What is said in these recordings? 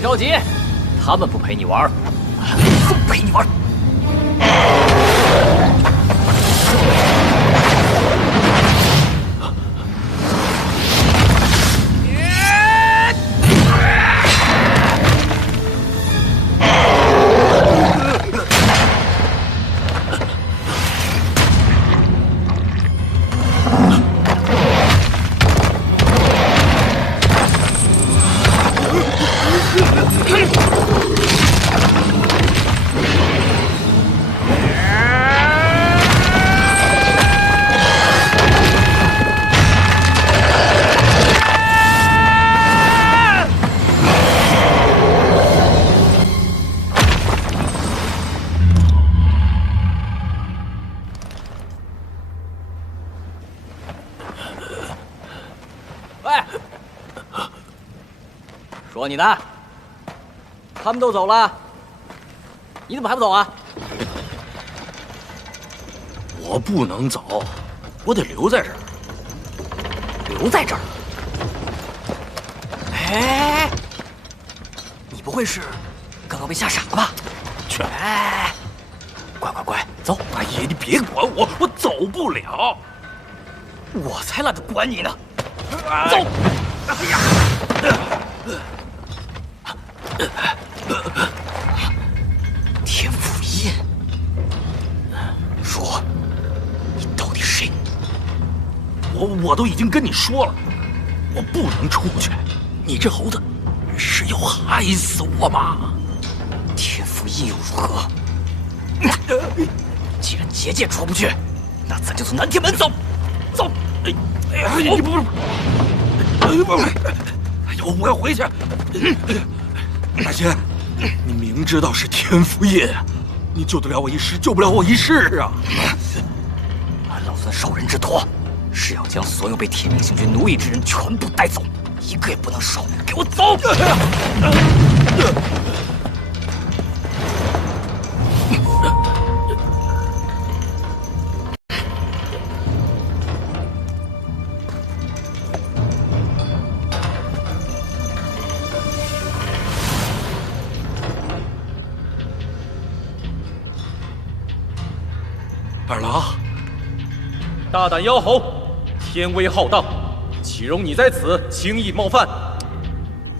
别着急，他们不陪你玩，不陪你玩。说你呢？他们都走了，你怎么还不走啊？我不能走，我得留在这儿。留在这儿？哎，你不会是刚刚被吓傻了吧？去！哎，乖，走！大爷，你别管我，我走不了。我才懒得管你呢！走！哎呀！天府印，说，你到底谁？我都已经跟你说了，我不能出去。你这猴子是要害死我吗？天府印又如何？既然结界出不去，那咱就从南天门走。走！哎呀，你不，哎呦，我要回去。大仙，你明知道是天府印，你救得了我一时，救不了我一世啊！老孙受人之托，是要将所有被铁明星君奴役之人全部带走，一个也不能少。给我走！二郎，大胆妖猴，天威浩荡，岂容你在此轻易冒犯？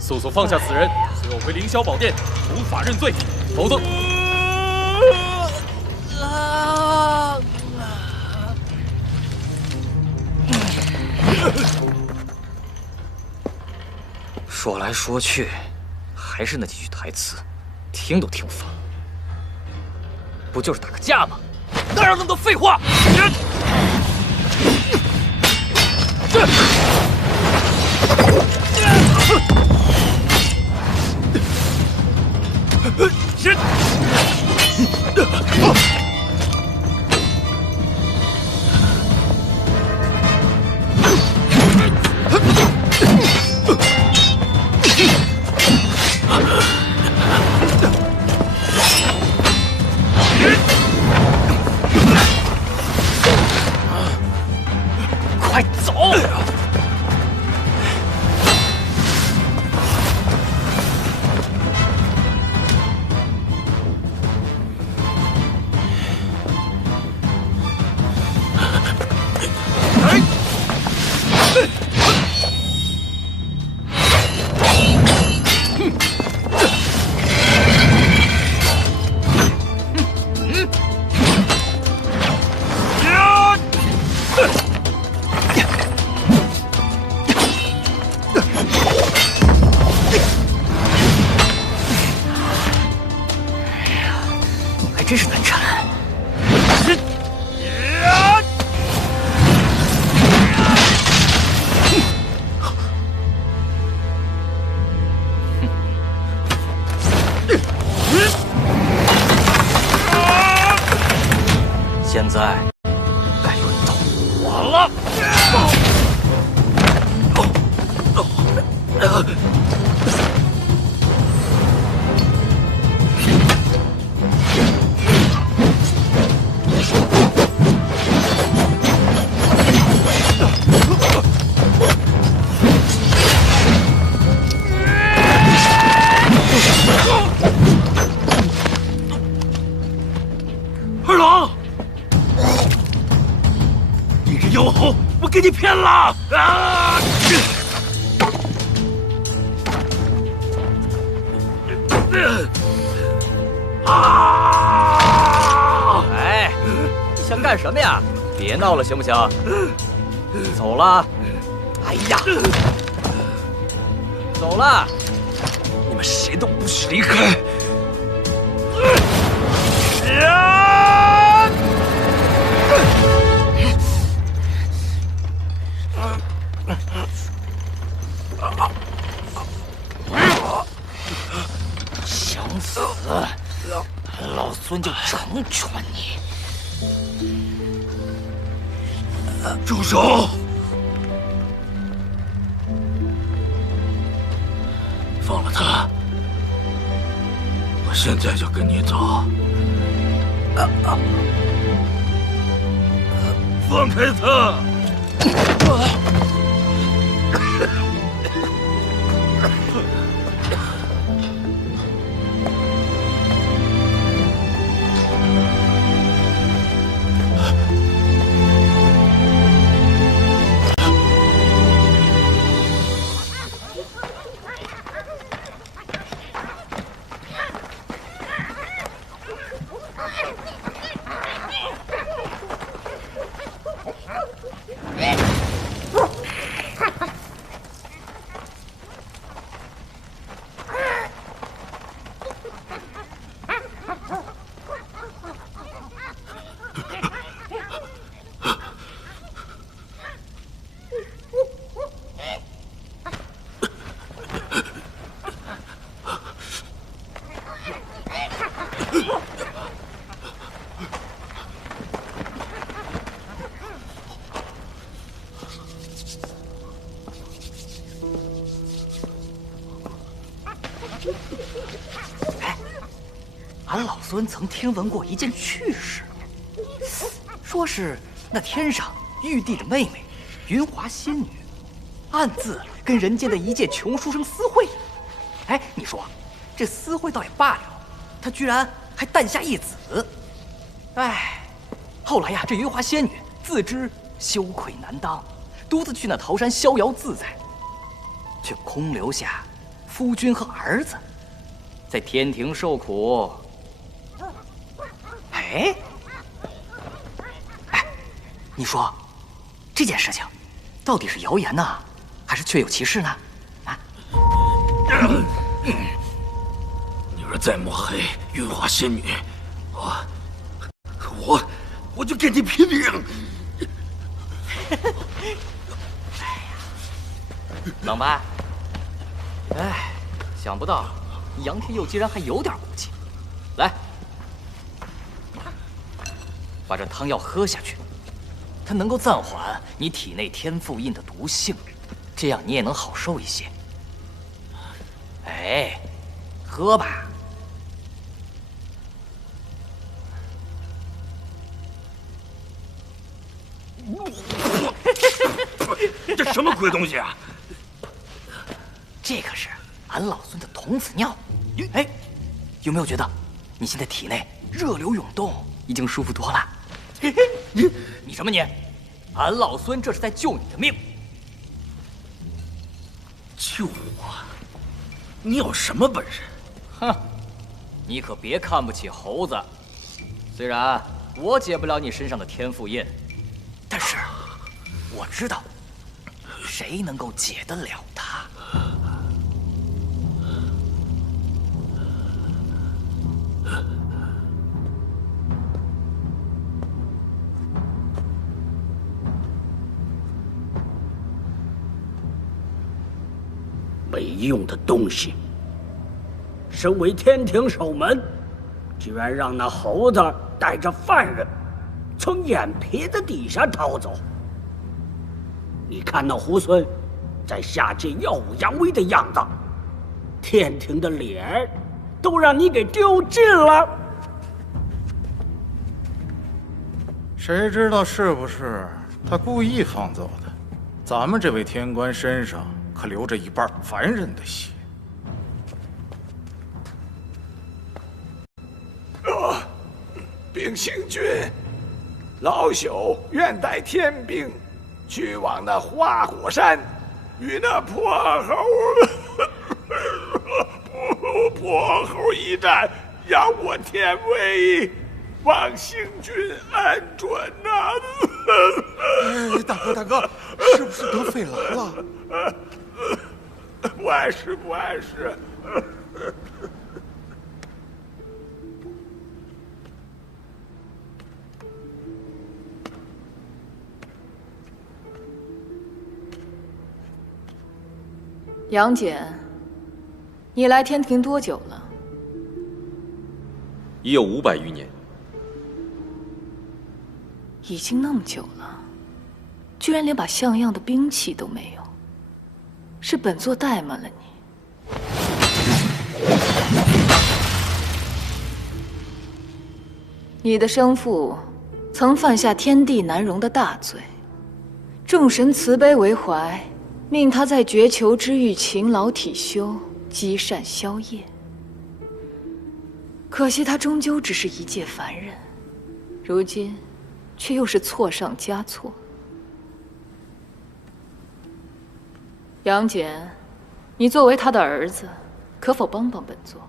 速速放下此人，随我回凌霄宝殿伏法认罪，否则……说来说去，还是那几句台词，听都听烦。不就是打个架吗？哪有那么多废话？快走！真是难缠。现在该轮到我了。干什么呀？别闹了，行不行？走了。哎呀，走了！你们谁都不许离开！想死，老孙就成全你！住手！放了他！我现在就跟你走！放开他！俺老孙曾听闻过一件趣事，说是那天上玉帝的妹妹云华仙女，暗自跟人间的一介穷书生私会。哎，你说这私会倒也罢了，她居然还诞下一子。哎，后来呀，这云华仙女自知羞愧难当，独自去那桃山逍遥自在，却空留下夫君和儿子，在天庭受苦。哎，你说这件事情到底是谣言呢，还是确有其事呢？啊！你若再抹黑云华仙女，我就跟你拼命！冷白，哎，想不到杨天佑竟然还有点骨气。来，把这汤药喝下去，它能够暂缓你体内天赋印的毒性，这样你也能好受一些。哎，喝吧。这什么鬼东西啊！这可是俺老孙的童子尿。哎，有没有觉得你现在体内热流涌动，已经舒服多了？你什么你？俺老孙这是在救你的命。救我？你有什么本事？哼，你可别看不起猴子。虽然我解不了你身上的天赋印，但是我知道谁能够解得了它。没用的东西！身为天庭守门，居然让那猴子带着犯人从眼皮子底下逃走。你看那猢狲在下界耀武扬威的样子，天庭的脸都让你给丢尽了。谁知道是不是他故意放走的？咱们这位天官身上可流着一半凡人的血。秉行君，老朽愿带天兵去往那花果山，与那破猴一战，扬我天威。望星君恩准呐！哎，大哥，是不是得肺痨了？不碍事，不碍事。杨戬，你来天庭多久了？已有500余年。已经那么久了，居然连把像样的兵器都没有，是本座怠慢了你。你的生父曾犯下天地难容的大罪，众神慈悲为怀，命他在绝求之域勤劳体修，积善消业。可惜他终究只是一介凡人，如今却又是错上加错。杨戬，你作为他的儿子，可否帮本座，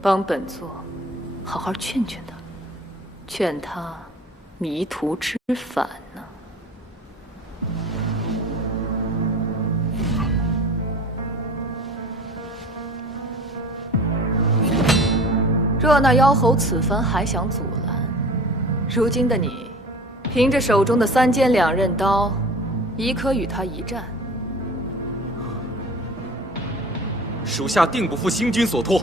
帮本座好好劝劝他，劝他迷途知返呢？若那妖猴此番还想阻拦，如今的你，凭着手中的3尖2刃刀，已可与他一战。属下定不负星君所托。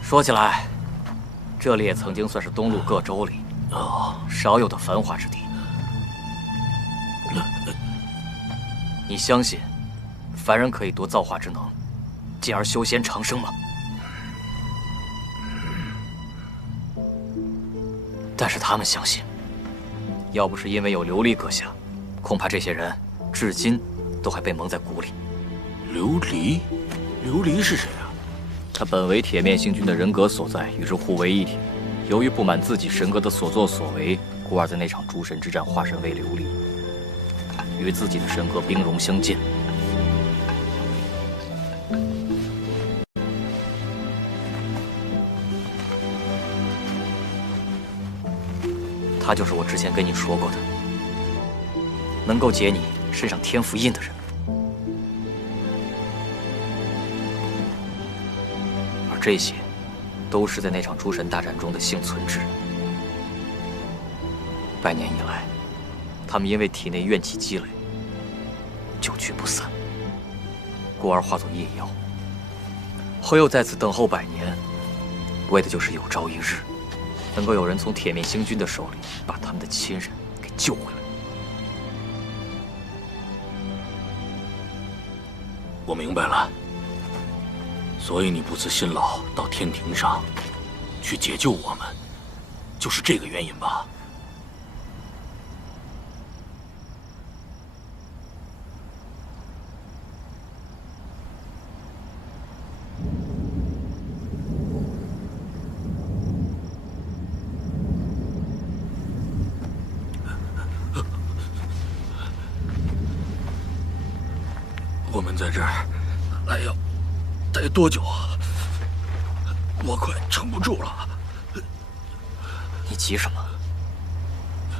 说起来，这里也曾经算是东陆各州里少有的繁华之地。你相信凡人可以夺造化之能，进而修仙长生吗？但是他们相信，要不是因为有琉璃阁下，恐怕这些人至今都还被蒙在鼓里。琉璃，琉璃是谁啊？他本为铁面星君的人格所在，与之互为一体。由于不满自己神格的所作所为，故而在那场诸神之战化身为琉璃，与自己的神格兵戎相见。他就是我之前跟你说过的，能够解你身上天赋印的人。这些，都是在那场诸神大战中的幸存之人。100年以来，他们因为体内怨气积累，久聚不散，故而化作夜妖。后又在此等候100年，为的就是有朝一日，能够有人从铁面星君的手里把他们的亲人给救回来。我明白了。所以你不辞辛劳到天庭上去解救我们，就是这个原因吧？我们在这儿还要待多久啊？我快撑不住了。你急什么？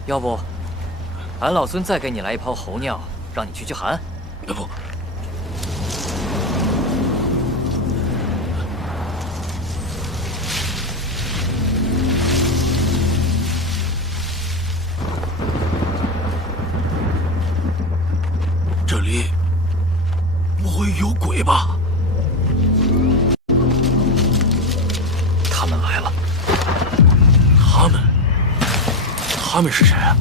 要不，俺老孙再给你来一泡猴尿，让你驱寒？不，这里不会有鬼吧？他们来了。他们是谁啊？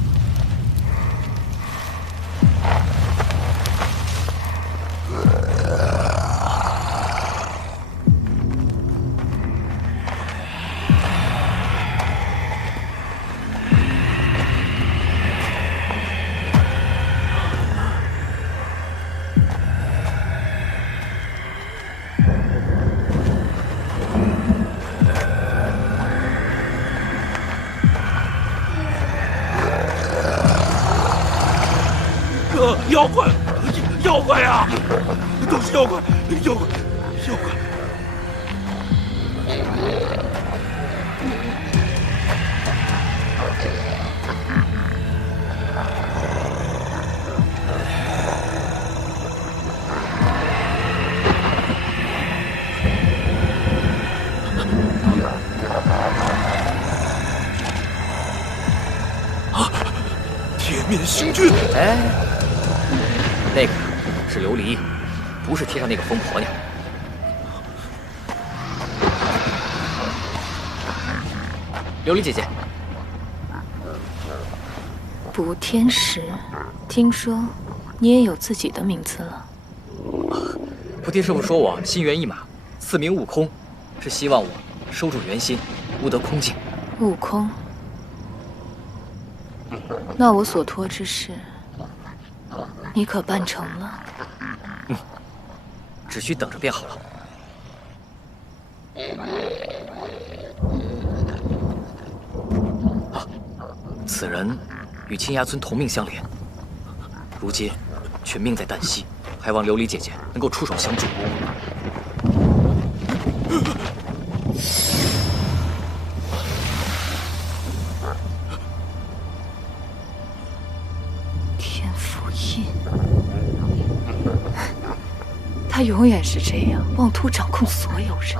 妖怪，妖怪呀！都是妖怪，妖怪，妖怪！铁面星君，哎，那个是琉璃，不是天上那个疯婆娘。琉璃姐姐，补天石，听说你也有自己的名字了。菩提师傅说我心猿意马，赐名悟空，是希望我收住猿心，悟得空境。悟空，那我所托之事，你可办成了？只需等着便好了。此人与青崖村同命相连，如今却命在旦夕，还望琉璃姐姐能够出手相助。天府印，他永远是这样，妄图掌控所有人。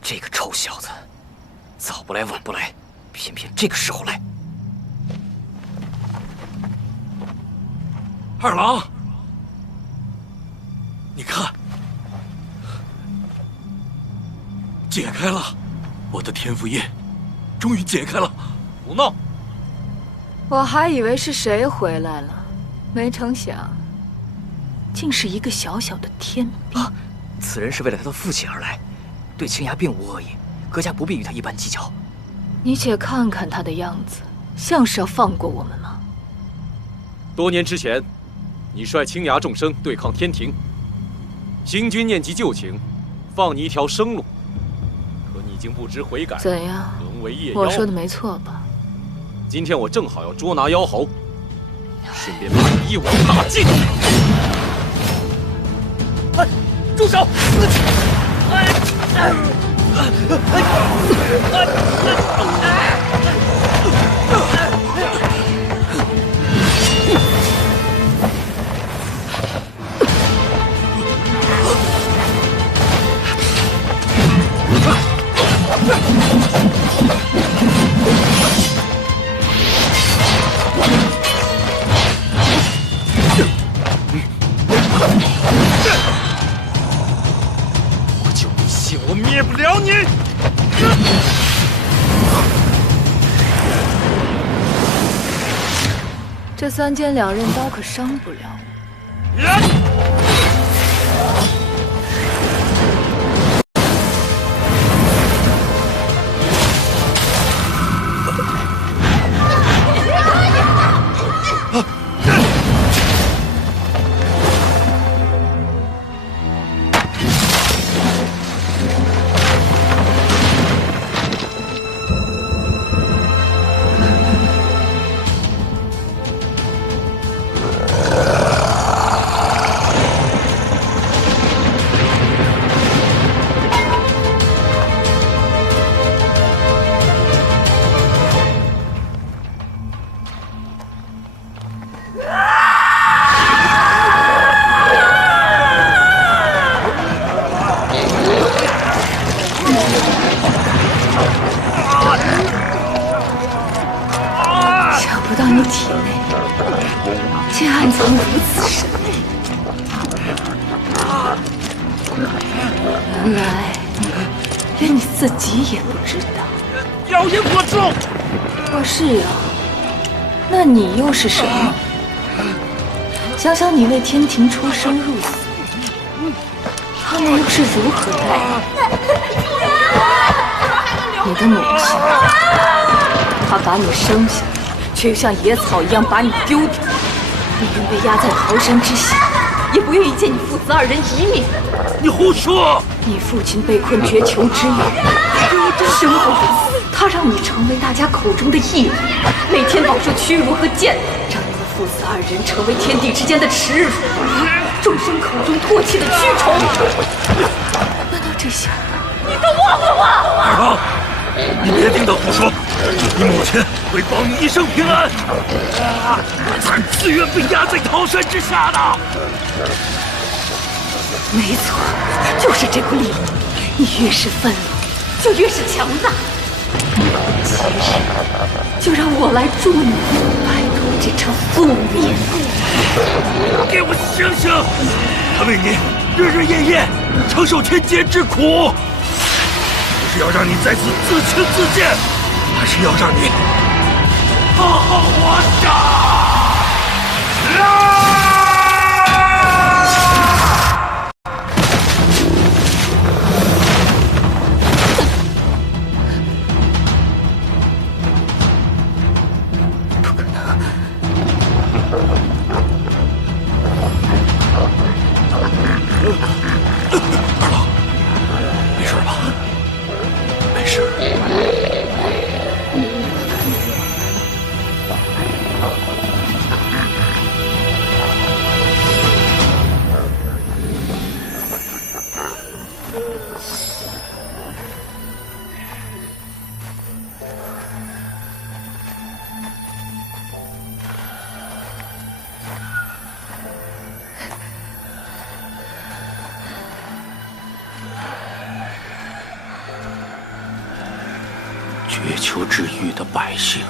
这个臭小子，早不来晚不来，偏偏这个时候来。二郎，你看，解开了，我的天赋印终于解开了。胡闹！我还以为是谁回来了，没成想，竟是一个小小的天兵。此人是为了他的父亲而来，对青崖并无恶意，阁下不必与他一般计较。你且看看他的样子，像是要放过我们吗？多年之前，你率青崖众生对抗天庭，星君念及旧情，放你一条生路。可你已经不知悔改，怎样？沦为夜妖。我说的没错吧？今天我正好要捉拿妖猴，顺便把你一网打尽。住手！我就不信我灭不了你！这3尖2刃刀可伤不了我。原来连你自己也不知道。妖言惑众！哦，是呀，那你又是什么？想想你为天庭出生入死，他们又是如何待你？你的母亲，她把你生下，却又像野草一样把你丢掉。你愿被压在桃山之下，也不愿意见你父子二人一面。你胡说！你父亲被困绝囚之狱，生不如死，他让你成为大家口中的异类，每天饱受屈辱和践踏，让你们父子二人成为天地之间的耻辱，众生口中唾弃的蛆虫。难道这些你都忘了吗？二郎，你别听他胡说，你母亲会保你一生平安，我才自愿被压在桃山之下的。没错，就是这股力，你越是愤怒，就越是强大。其实，就让我来助你摆脱这场宿命。给我醒醒！他为你日日夜夜承受天劫之苦，不是要让你在此自轻自贱，而是要让你好好活着。绝丘之域的百姓，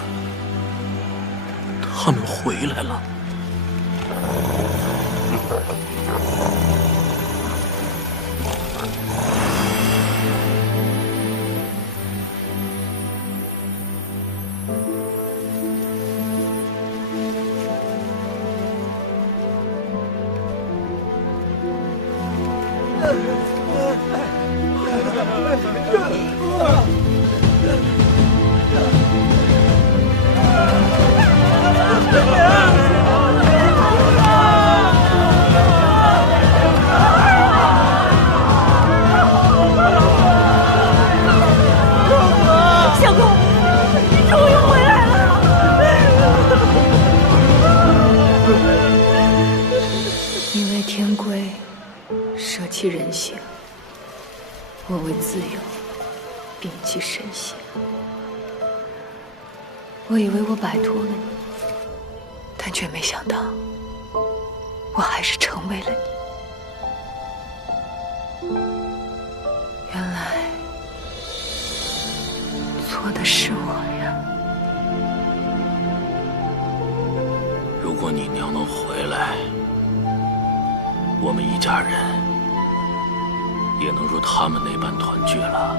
他们回来了。人性，我为自由摒弃身心。我以为我摆脱了你，但却没想到，我还是成为了你。原来错的是我呀！如果你娘能回来，我们一家人也能如他们那般团聚了。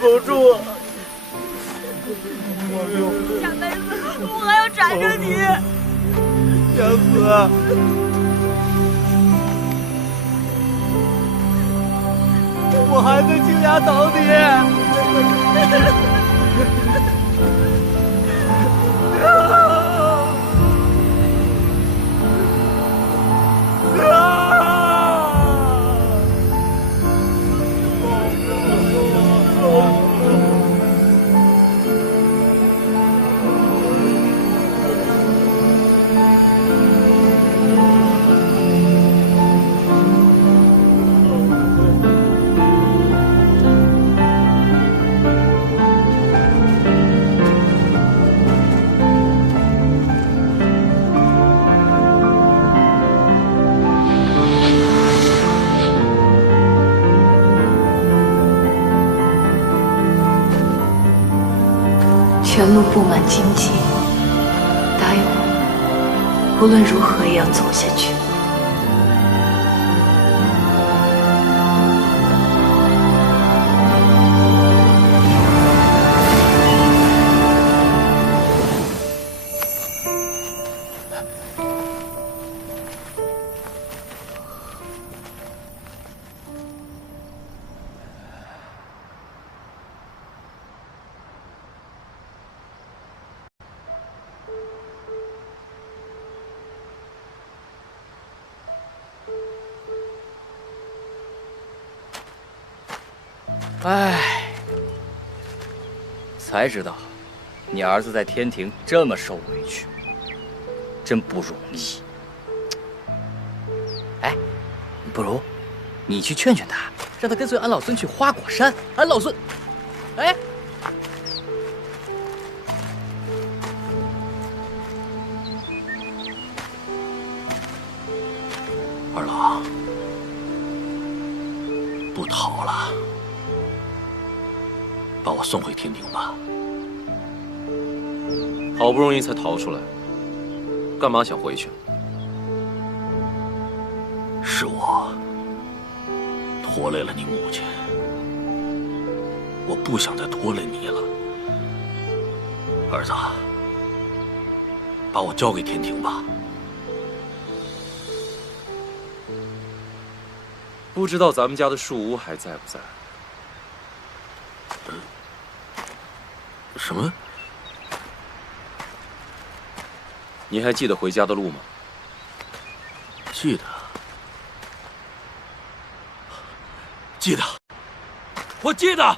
守住啊！下辈子我还要缠着你，娘子，我还在青崖等你。全路布满荆棘，答应我，无论如何也要走下去。唉，才知道你儿子在天庭这么受委屈，真不容易。哎，不如你去劝劝他，让他跟随俺老孙去花果山。俺老孙，哎，二郎，不逃了，把我送回天庭吧。好不容易才逃出来，干嘛想回去？是我拖累了你母亲，我不想再拖累你了。儿子，把我交给天庭吧。不知道咱们家的树屋还在不在？什么？你还记得回家的路吗？记得，记得，我记得。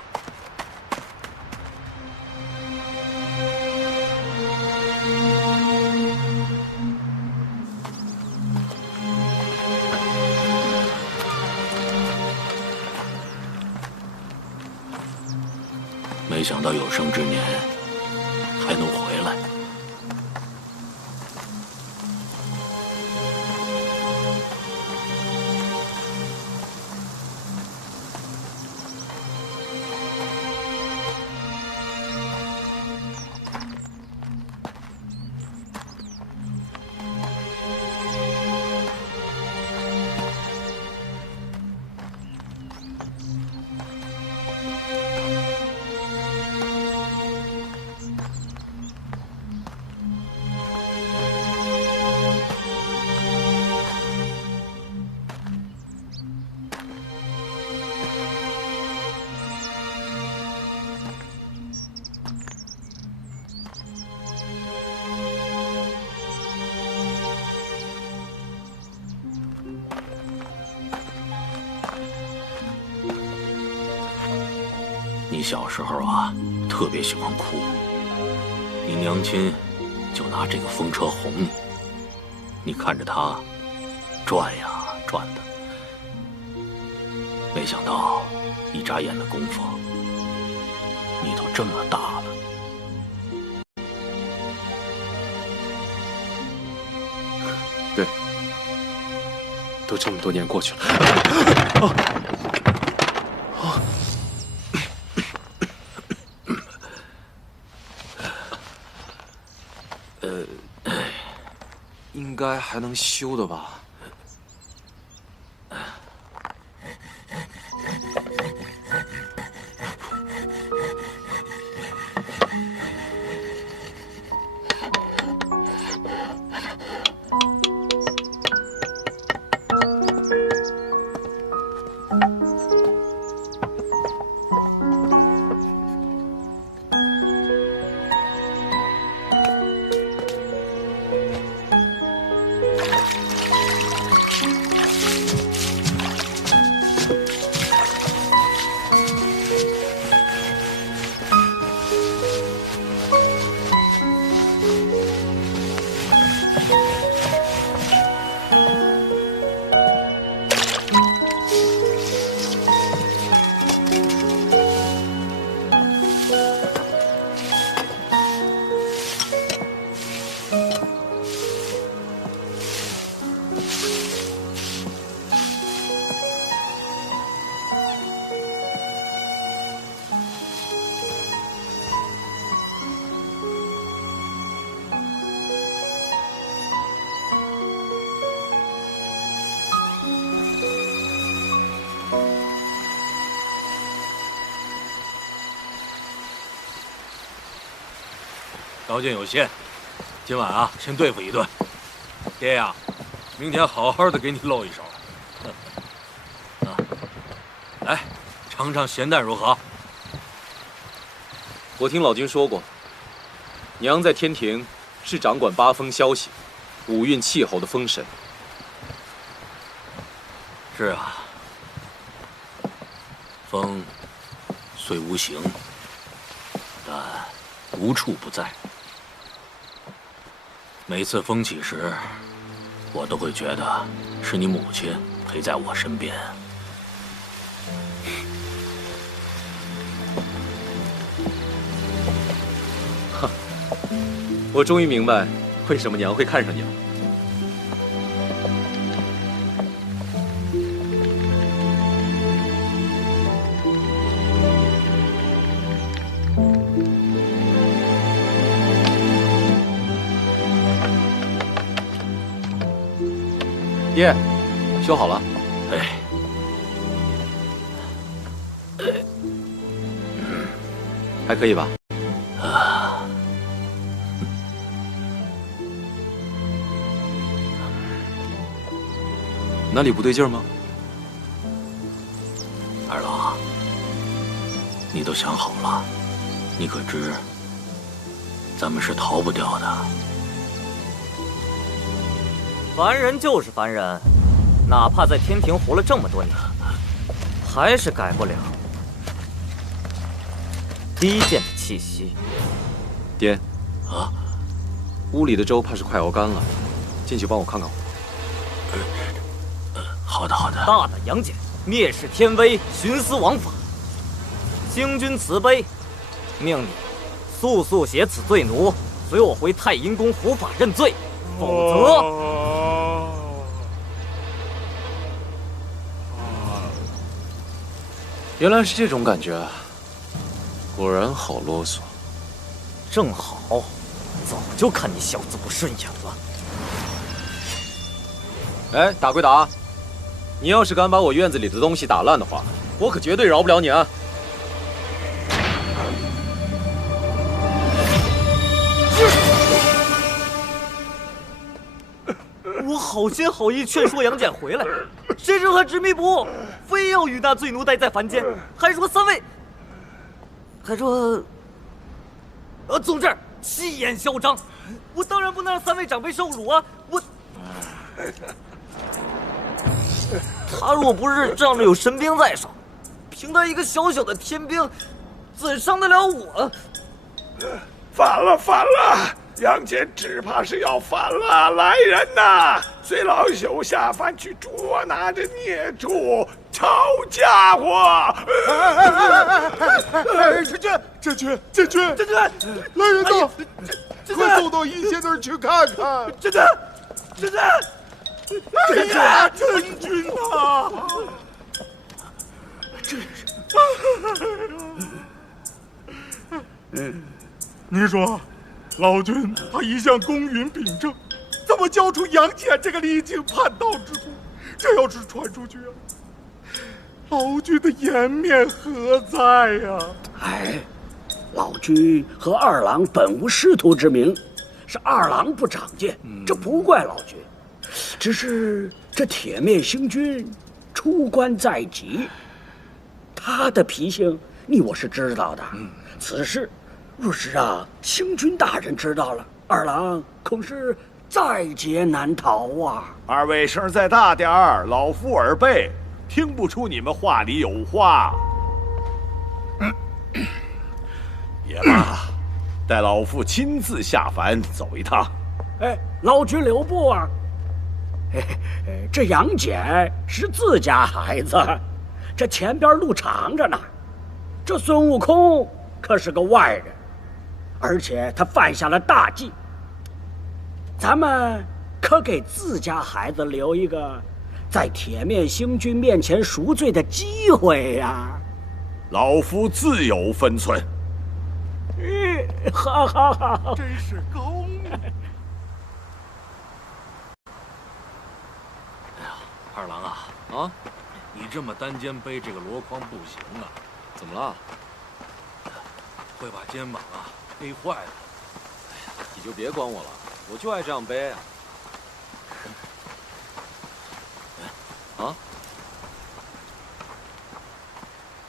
没想到有生之年还能回来。你小时候啊，特别喜欢哭，你娘亲就拿这个风车哄你，你看着它转呀转的，没想到一眨眼的功夫，你都这么大了。对，都这么多年过去了。应该还能修的吧？条件有限，今晚啊，先对付一顿。爹呀，明天好好的给你露一手。啊，来，尝尝咸蛋如何？我听老君说过，娘在天庭是掌管八风消息、五运气候的风神。是啊，风虽无形，但无处不在。每次风起时，我都会觉得是你母亲陪在我身边。哼，我终于明白为什么娘会看上你了。爹，修好了。哎，还可以吧？啊，哪里不对劲儿吗？二郎，你都想好了？你可知，咱们是逃不掉的。凡人就是凡人，哪怕在天庭活了这么多年，还是改不了低贱的气息。爹，啊，屋里的粥怕是快熬干了，进去帮我看看。好的，好的。大胆杨戬，蔑视天威，徇私枉法。星君慈悲，命你速速携此罪奴随我回太阴宫伏法认罪，否则。原来是这种感觉啊！果然好啰嗦。正好，早就看你小子不顺眼了。哎，打归打，你要是敢把我院子里的东西打烂的话，我可绝对饶不了你啊！我好心好意劝说杨戬回来，谁知他执迷不悟，非要与那罪奴待在凡间，还说三位，还说，总之气焰嚣张，我当然不能让三位长辈受辱啊！他若不是仗着有神兵在手，凭他一个小小的天兵，怎伤得了我？反了！杨戬只怕是要反了！来人呐，随老朽下凡去捉拿这孽畜！抄家伙！真君，来人呐，快送到一仙那儿去看看！真君呐！你说，老君他一向公允秉正，怎么教出杨戬这个离经叛道之徒？这要是传出去啊，老君的颜面何在呀？哎，老君和二郎本无师徒之名，是二郎不长进，这不怪老君。只是这铁面星君出关在即，他的脾性你我是知道的。此事若是让星君大人知道了，二郎恐是在劫难逃啊！二位声再大点儿，老夫耳背，听不出你们话里有话。也罢，待老夫亲自下凡走一趟。哎，老君留步啊！这杨戬是自家孩子，这前边路长着呢。这孙悟空可是个外人，而且他犯下了大忌。咱们可给自家孩子留一个在铁面星君面前赎罪的机会呀！老夫自有分寸。哈哈哈！真是高明。二郎啊，你这么单肩背这个箩筐不行啊！怎么了？会把肩膀给坏了。你就别管我了，我就爱这样背。啊？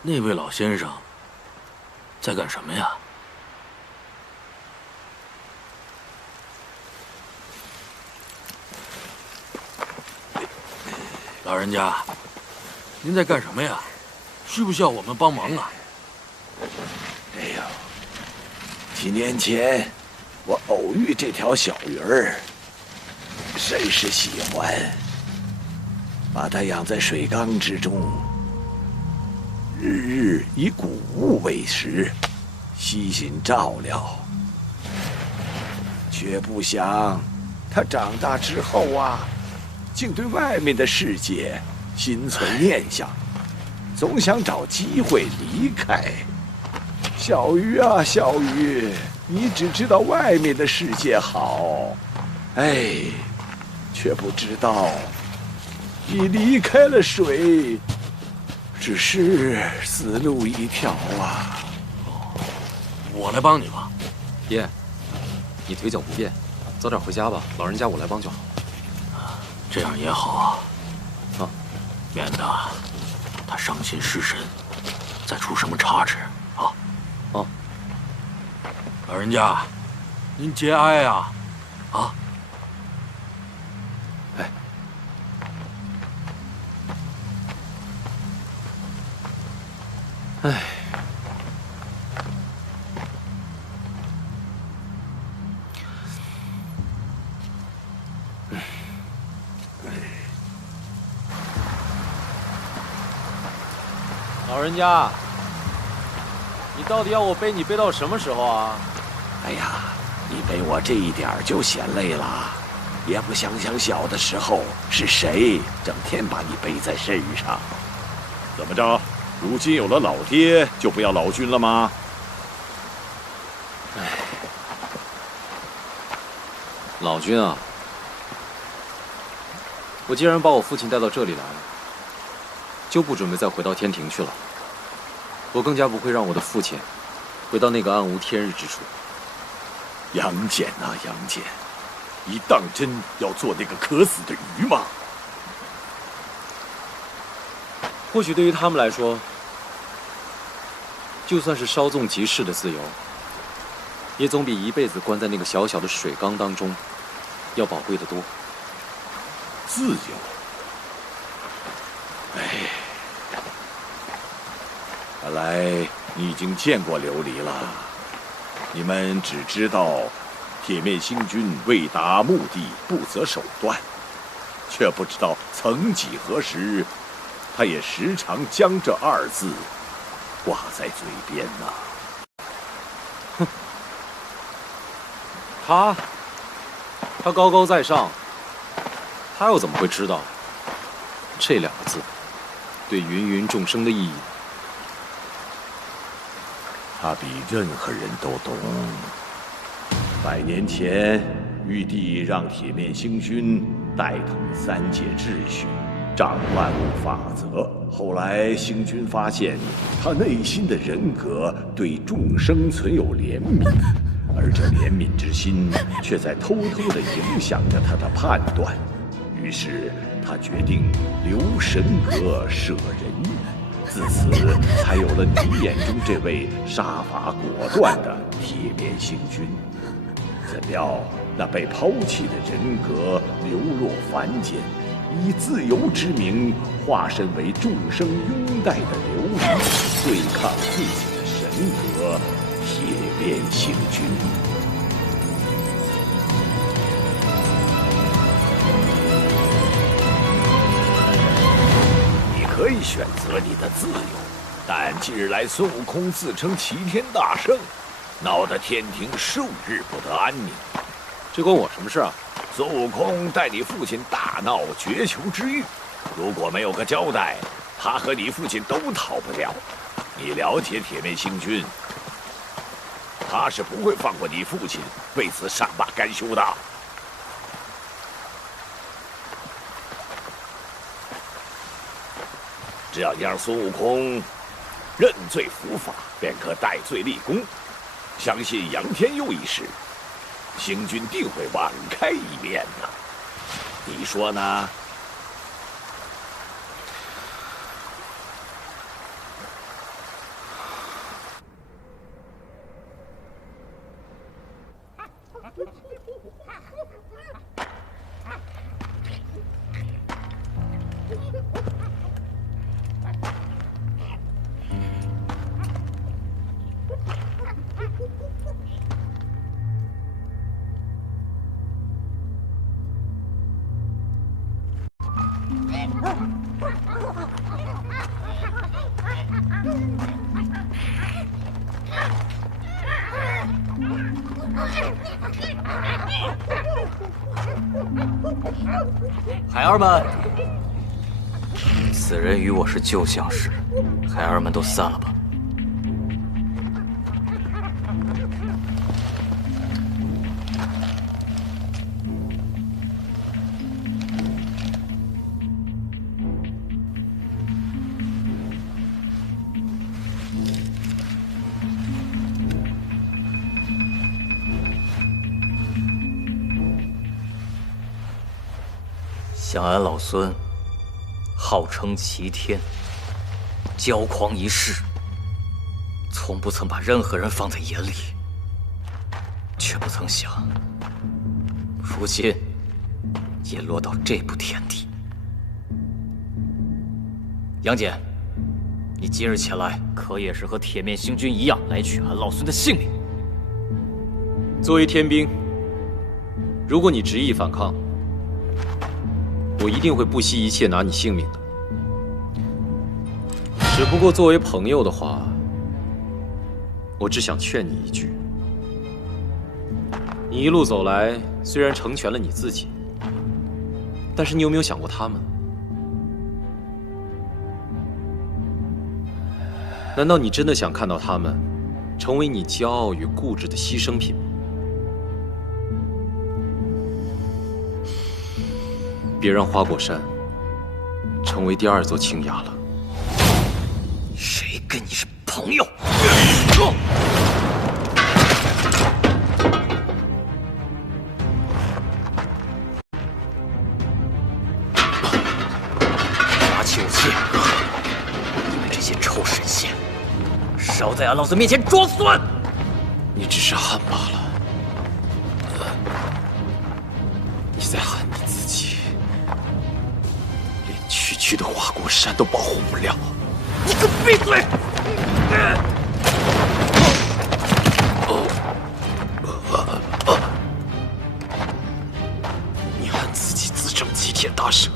那位老先生在干什么呀？老人家，您在干什么呀？需不需要我们帮忙啊？哎呦，几年前我偶遇这条小鱼儿，甚是喜欢，把它养在水缸之中，日日以谷物为食，悉心照料。却不想，它长大之后啊，竟对外面的世界心存念想，总想找机会离开。小鱼啊，小鱼，你只知道外面的世界好，哎，却不知道，你离开了水，只是死路一条啊！我来帮你吧，爹，你腿脚不便，早点回家吧。老人家我来帮就好。这样也好啊，免得他伤心失神，再出什么差池啊！老人家，您节哀啊！啊！哎，老人家，你到底要我背你背到什么时候啊？哎呀，你背我这一点就嫌累了，也不想想小的时候是谁整天把你背在身上。怎么着？如今有了老爹，就不要老君了吗？哎，老君啊，我既然把我父亲带到这里来了，就不准备再回到天庭去了。我更加不会让我的父亲回到那个暗无天日之处。杨戬啊，杨戬，你当真要做那个渴死的鱼吗？或许对于他们来说，就算是稍纵即逝的自由，也总比一辈子关在那个小小的水缸当中要宝贵得多。自由？哎，看来你已经见过琉璃了。你们只知道铁面星君为达目的不择手段，却不知道曾几何时，他也时常将这二字挂在嘴边呐。哼，他高高在上，他又怎么会知道这两个字对芸芸众生的意义？他比任何人都懂。100年前，玉帝让铁面星君代统三界秩序，掌万物法则。后来，星君发现他内心的人格对众生存有怜悯，而这怜悯之心却在偷偷地影响着他的判断。于是，他决定留神格，舍人意。自此，才有了你眼中这位杀伐果断的铁面星君。怎料那被抛弃的人格流落凡间，以自由之名化身为众生拥戴的琉璃，对抗自己的神格铁面星君。可以选择你的自由，但近日来孙悟空自称齐天大圣，闹得天庭数日不得安宁。这关我什么事啊？孙悟空带你父亲大闹绝球之域，如果没有个交代，他和你父亲都逃不了。你了解铁面星君，他是不会放过你父亲，为此善罢甘休的。只要你让孙悟空认罪伏法，便可戴罪立功。相信杨天佑一事，星君定会网开一面的，你说呢？孩儿们，此人与我是旧相识，孩儿们都散了吧。想俺老孙号称齐天，骄狂一世，从不曾把任何人放在眼里，却不曾想，如今也落到这步田地。杨戬，你今日前来，可也是和铁面星君一样来取俺老孙的性命？作为天兵，如果你执意反抗，我一定会不惜一切拿你性命的。只不过作为朋友的话，我只想劝你一句：你一路走来，虽然成全了你自己，但是你有没有想过他们？难道你真的想看到他们成为你骄傲与固执的牺牲品吗？别让花果山成为第二座青崖了。谁跟你是朋友？拿起武器！你们这些臭神仙，少在俺老子面前装孙！你只是喊罢了，你在喊你自己，连区区的花果山都保护不了。你给我闭嘴！你喊自己自称齐天大圣，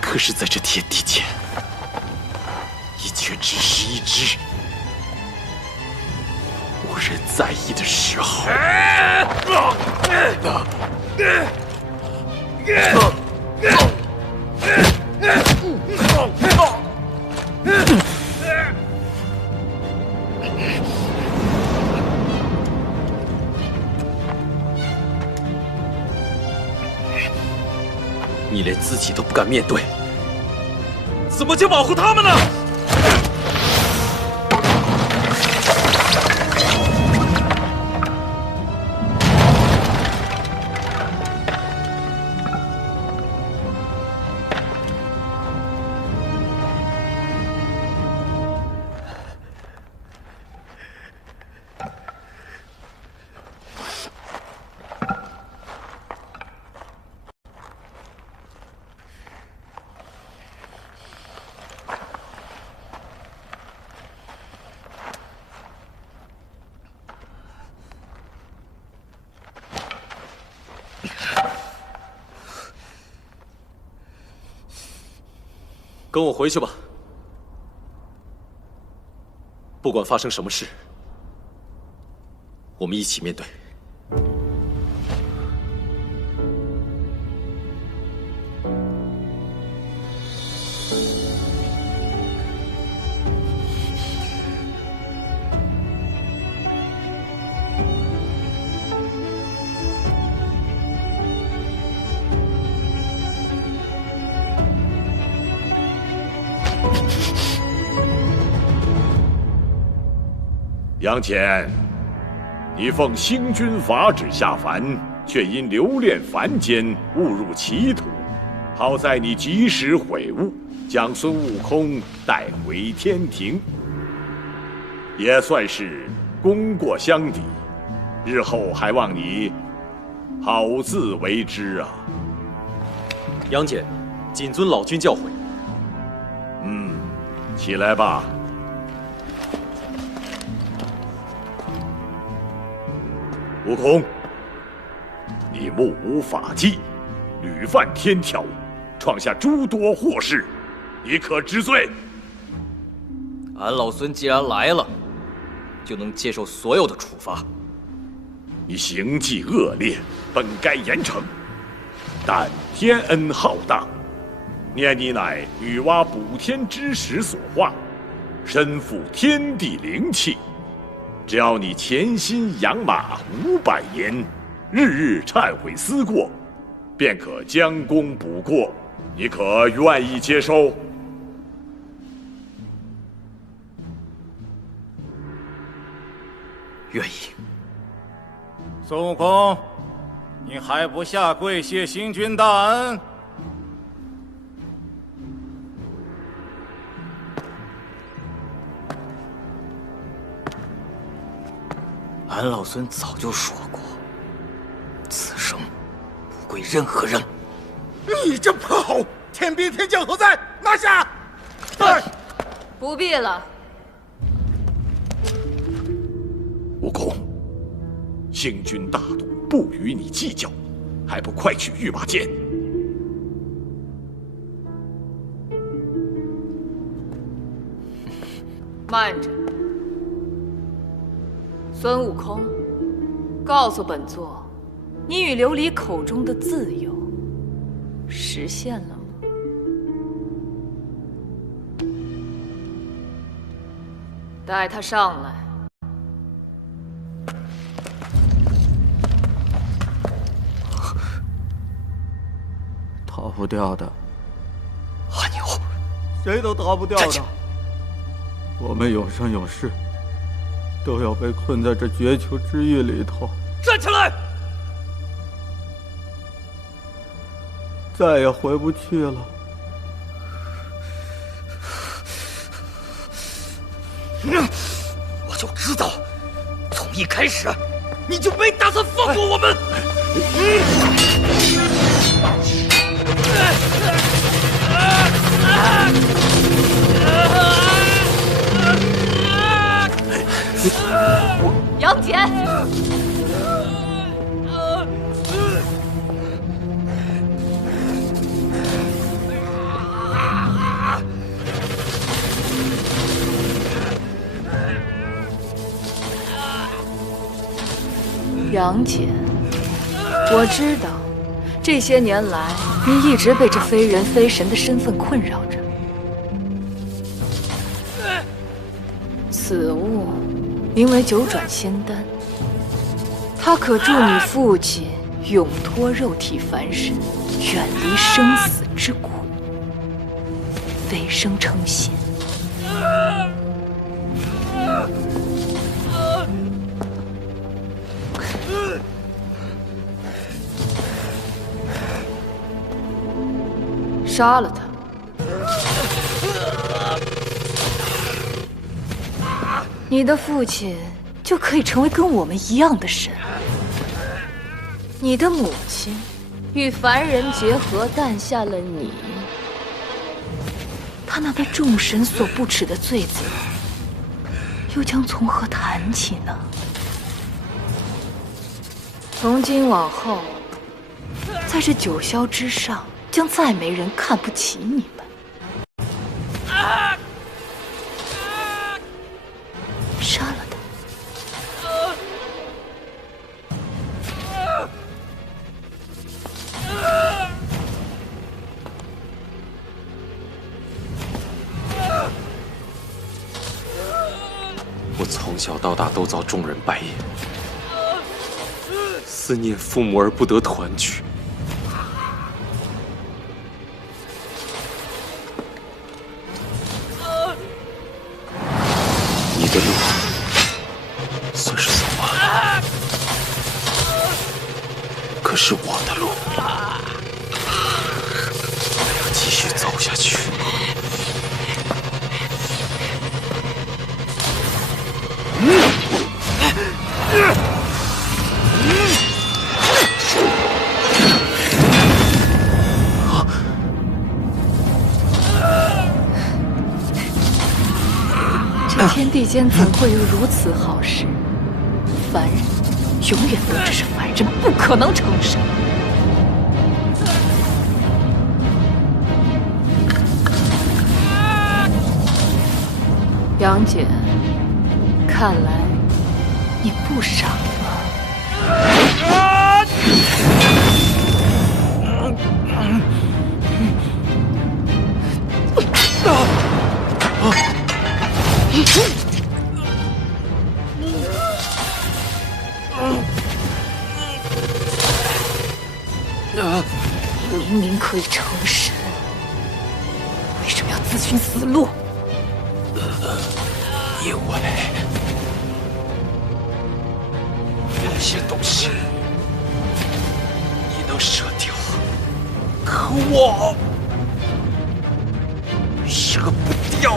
可是在这天地间，你却只是一只无人在意的石猴。你连自己都不敢面对，怎么就保护他们呢？跟我回去吧，不管发生什么事，我们一起面对。杨戬，你奉星君法旨下凡，却因留恋凡间，误入歧途。好在你及时悔悟，将孙悟空带回天庭，也算是功过相抵。日后还望你好自为之啊！杨戬，谨遵老君教诲。起来吧。悟空，你目无法纪，屡犯天条，创下诸多祸事，你可知罪？俺老孙既然来了，就能接受所有的处罚。你行迹恶劣，本该严惩，但天恩浩大，念你乃女娲补天之时所化，身负天地灵气。只要你潜心养马500年，日日忏悔思过，便可将功补过。你可愿意接受？愿意。孙悟空，你还不下跪谢星君大恩？俺老孙早就说过，此生不跪任何人。你这泼猴！天兵天将何在？拿下！不必了。悟空，星君大度，不与你计较，还不快取御马剑！慢着，孙悟空，告诉本座，你与琉璃口中的自由实现了吗？带他上来。逃不掉的，阿牛，谁都逃不掉的。我们有生有世都要被困在这绝秋之域里头。站起来！再也回不去了。我就知道，从一开始你就没打算放过我们。杨戬，杨戬，我知道，这些年来你一直被这非人非神的身份困扰着。此物名为九转仙丹，它可助你父亲永脱肉体凡身，远离生死之苦，飞升成仙。杀了他！你的父亲就可以成为跟我们一样的神。你的母亲与凡人结合，诞下了你。他那被众神所不齿的罪责，又将从何谈起呢？从今往后，在这九霄之上，将再没人看不起你们。杀了他！我从小到大都遭众人白眼，思念父母而不得团聚。你的路算是走完了。可是我的路，我要继续走下去。这天地间怎会有如此好事？凡人永远都只是凡人，不可能成神。杨戬，看来你不傻了。明明可以成神，为什么要自寻死路？因为有些东西你能舍掉，可我舍不掉。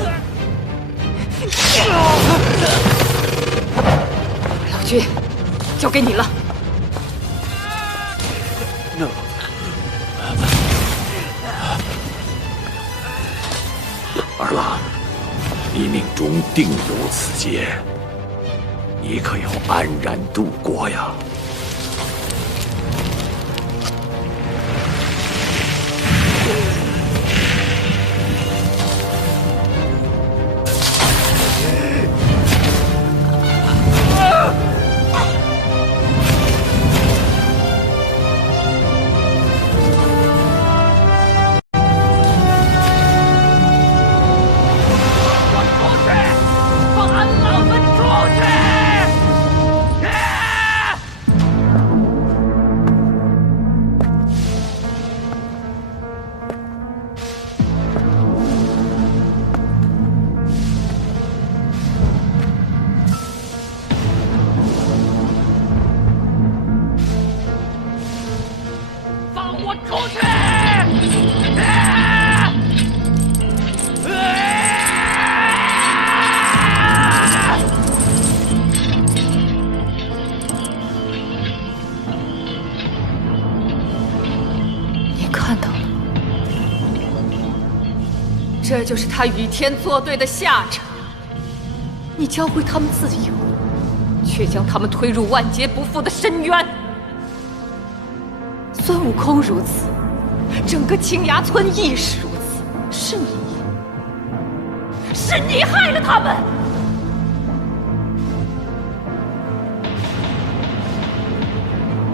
老君，交给你了。二郎，你命中定有此劫，你可要安然度过呀。这就是他与天作对的下场。你教会他们自由，却将他们推入万劫不复的深渊。孙悟空如此，整个青崖村亦是如此。是你害了他们。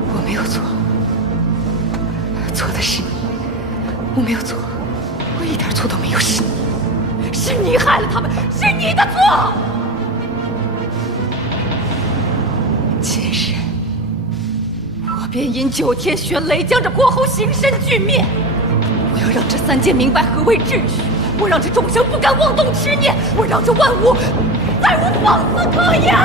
我没有错，错的是你。我没有错。我一点错都没有，是你害了他们，是你的错。今日我便引9天玄雷将这泼猴形身俱灭。我要让这三界明白何为秩序，我让这众生不敢妄动执念，我让这万物再无放肆可言。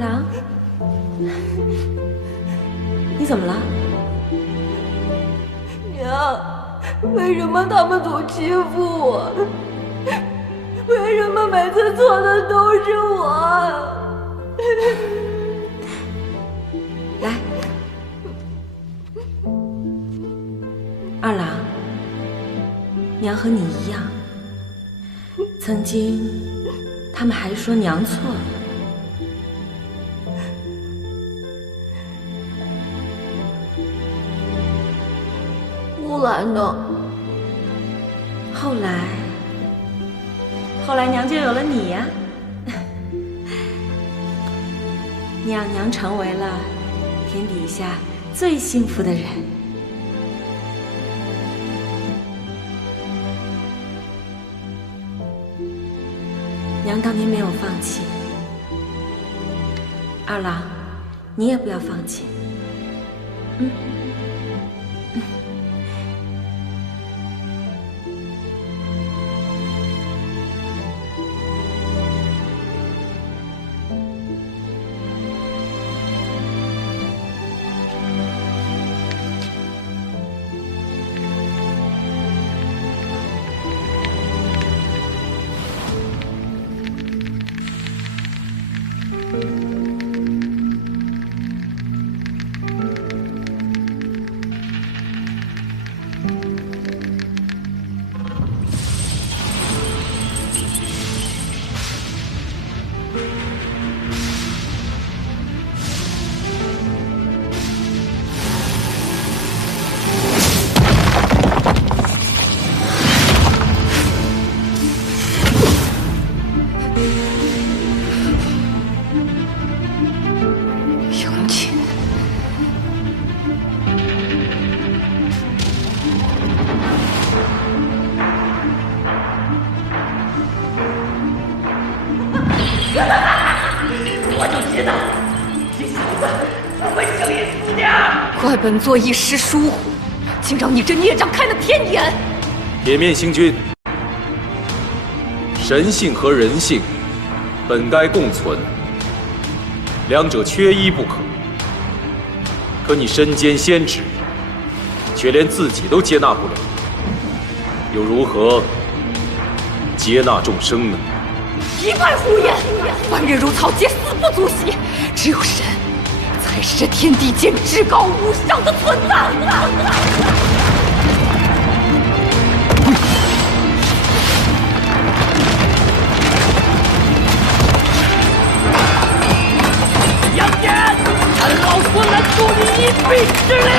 郎，你怎么了？娘，为什么他们总欺负我？为什么每次错的都是我？来，二郎，娘和你一样，曾经他们还说娘错了。乌兰呢？后来娘就有了你呀。你让娘成为了天底下最幸福的人。娘当年没有放弃，二郎，你也不要放弃。怪本座一时疏忽，竟让你这孽障开了天眼。铁面星君，神性和人性本该共存，两者缺一不可。可你身兼仙职，却连自己都接纳不了，又如何接纳众生呢？一派胡言！凡人如草芥，死不足惜。只有神，才是这天地间至高无上的存在。杨戬，看老夫拦住你一臂之力！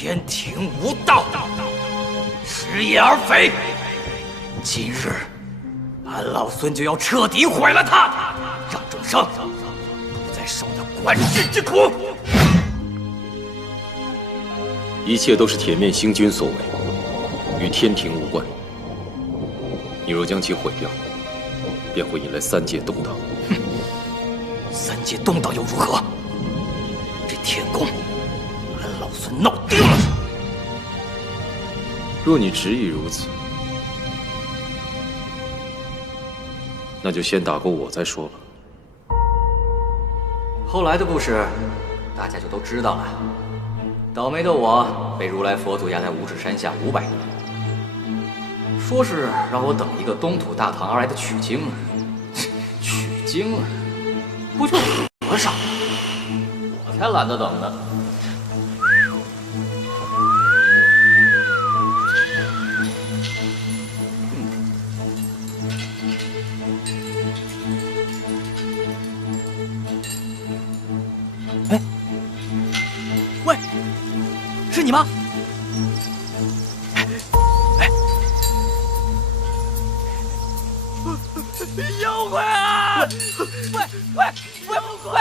天庭无道，食言而肥。今日，俺老孙就要彻底毁了他，让众生不再受那官制之苦。一切都是铁面星君所为，与天庭无关。你若将其毁掉，便会引来三界动荡。哼，三界动荡又如何？这天宫，俺老孙闹定了。若你执意如此，那就先打过我再说吧。后来的故事，大家就都知道了。倒霉的我被如来佛祖压在五指山下500年，说是让我等一个东土大唐而来的取经儿。取经儿，不就是和尚？我才懒得等呢。哎，喂，是你吗？妖怪啊！喂，不可